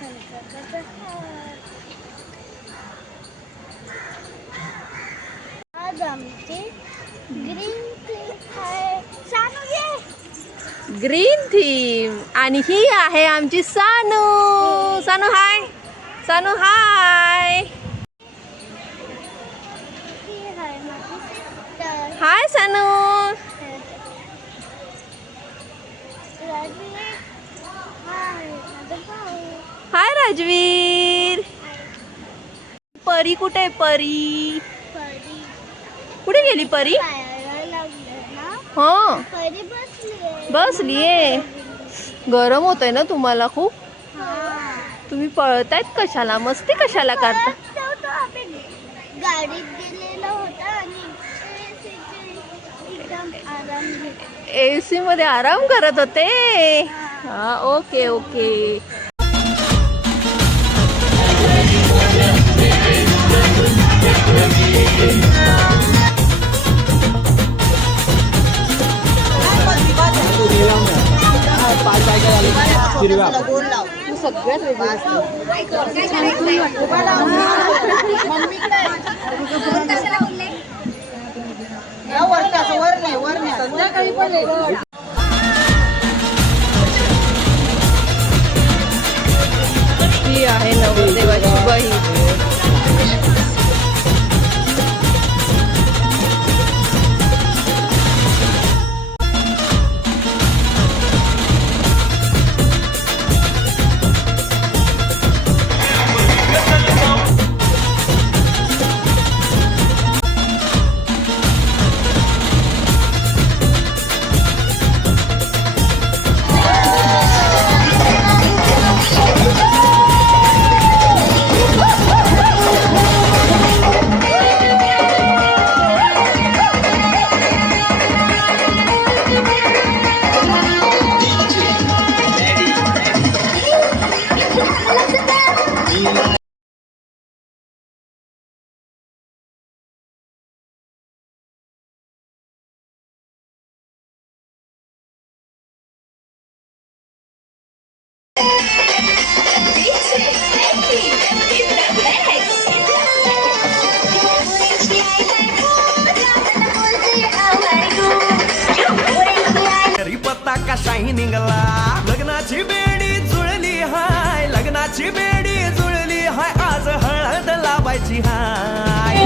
आज आमची green theme आहे. सानू ये. Green theme. आणि ही आहे आमची सानू. सानू हाय. सानू हाय. ही आहे माझी sister. हाय सानू. राजवीर. हाय माझा भाऊ. हाय राजवीर. परी कुठे आहे परी? परी कुठे गेली परी? पायाला लागलं ना. हो परी बसली. बसलीये. गरम होतंय ना तुम्हाला खूप? हा. तुम्ही पळतायत कशाला? मस्ती कशाला करता? तो आम्ही गाडीत गेलेला होता आणि एकदम आराम घेतला. AC मध्ये आराम करत होते. हा ओके ओके. ही आहे नवरदेवाची बहीण. कशाही निघाला. लग्नाची बेडी जुळली हाय. लग्नाची बेडी जुळली हाय. आज हळद लावायची हाय.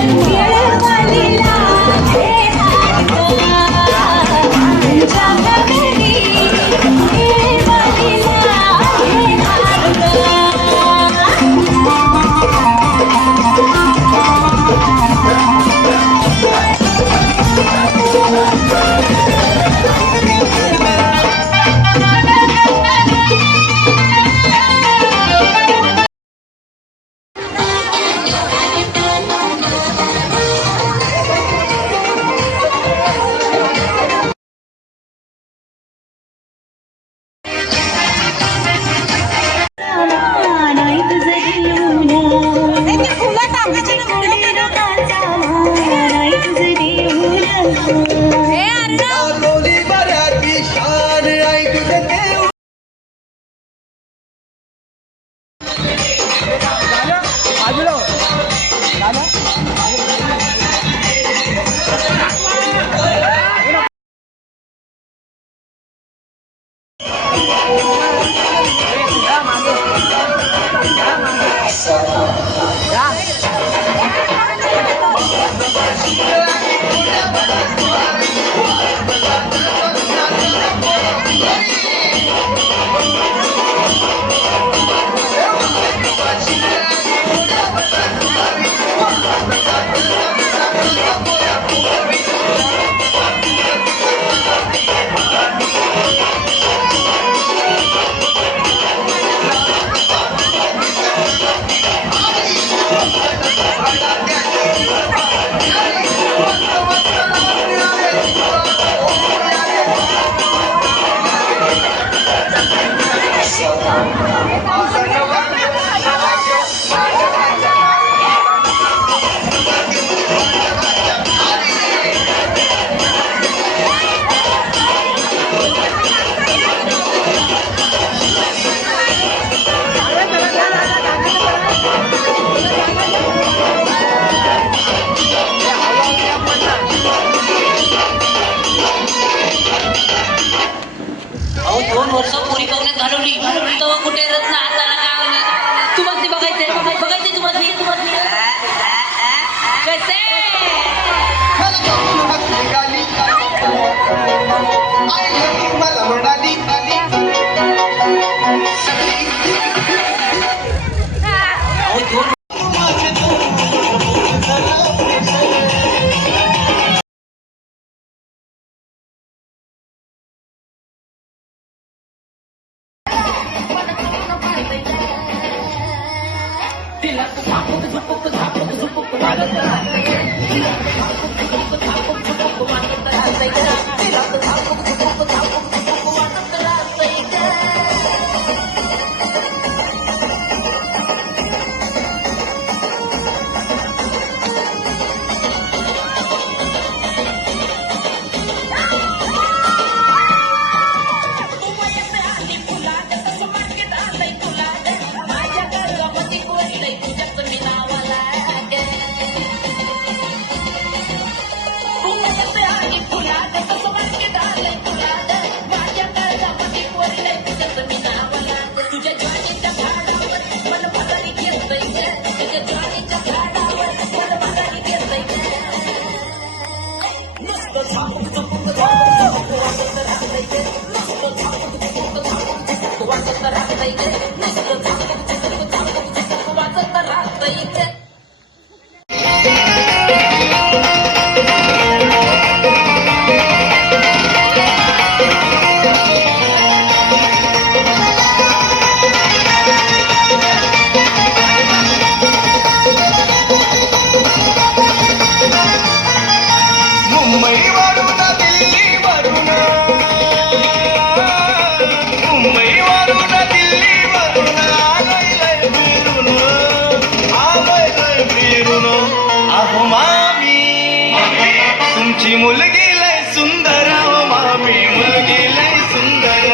तुमची मुलगी लय सुंदर हो मामी मुलगी लय सुंदर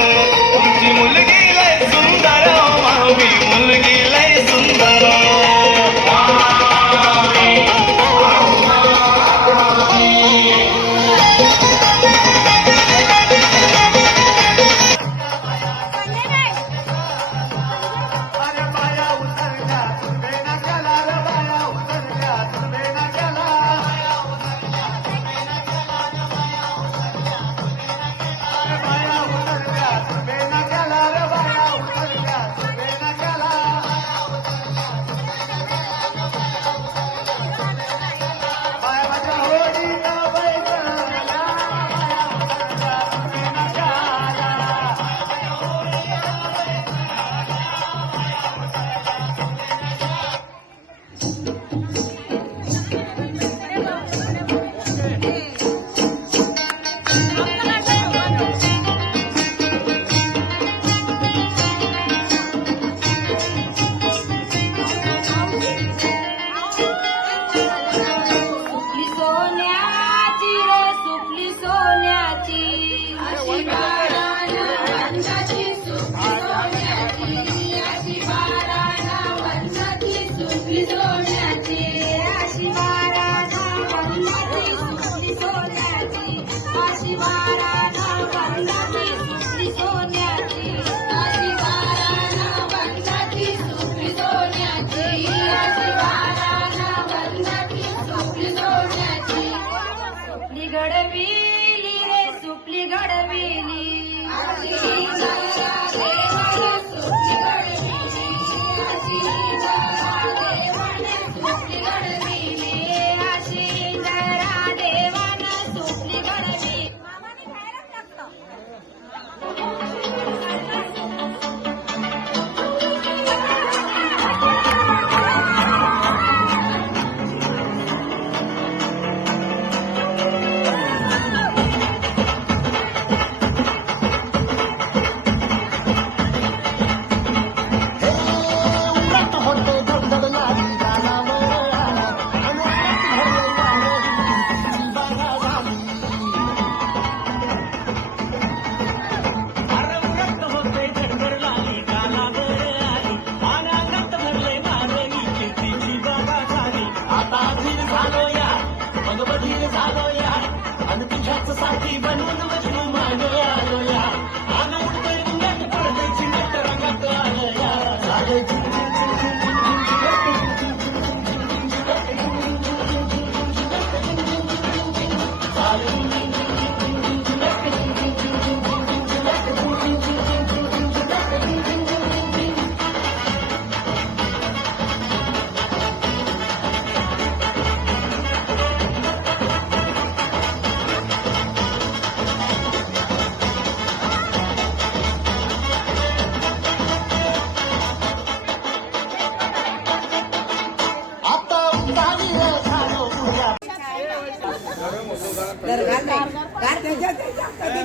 तुमची मुलगी लय सुंदर हो मामी मुलगी लय सुंदर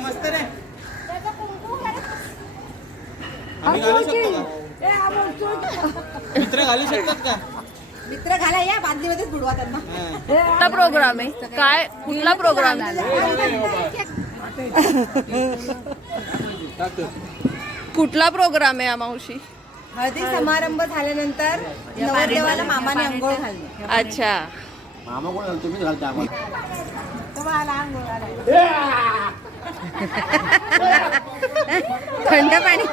मस्त रे. त्याचा कुंकू घाल. आम्ही घालू शकतो का? मित्र घालू शकतात का? मित्र घाला या बादलीमध्येच बुडवा त्यांना. कुठला प्रोग्राम आहे काय कुठला प्रोग्राम कुठला प्रोग्राम आहे मावशी हळदी समारंभ झाल्यानंतर नवरदेवाला मामाने अंघोळ घालणे. अच्छा मामा कोण घालतो? तुम्हीच घालता आम्हाला. थंड पाणी